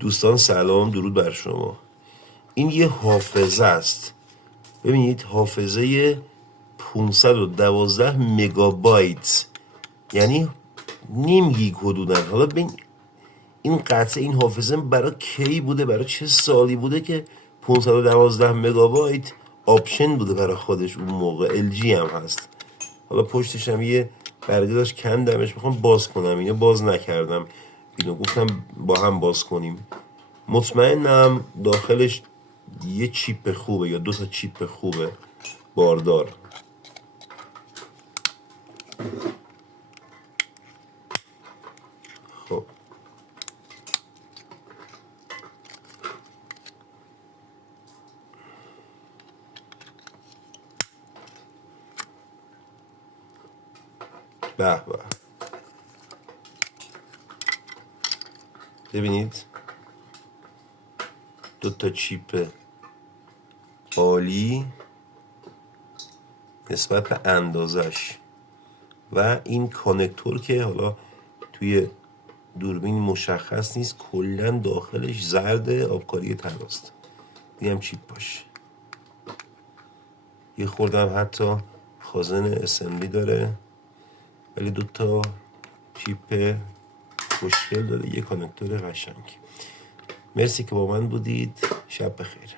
دوستان سلام، درود بر شما. این یه حافظه است. ببینید حافظه 512 مگابایت، یعنی نیم گیگ حدوداً. حالا ببین این قطعه این حافظه برای کی بوده، برای چه سالی بوده که 512 مگابایت آپشن بوده برای خودش. اون موقع LG هم هست. حالا پشتش هم یه برگه داشت کندمش، میخوام باز کنم، اینو باز نکردم، اینو گفتم با هم باز کنیم. مطمئنم داخلش یه چیپ خوبه یا 2 تا چیپ خوبه باردار. خب به به، ببینید 2 تا چیپ عالی نسبت به اندازش و این کانکتور که حالا توی دوربین مشخص نیست، کلا داخلش زرد آبکاری تراست. این هم چیپ باشه. یه خوردم حتی خازن اسمبلی داره، ولی 2 تا چیپ خوشگل داره، یه کانکتور قشنگ. مرسی که با من بودید. شب بخیر.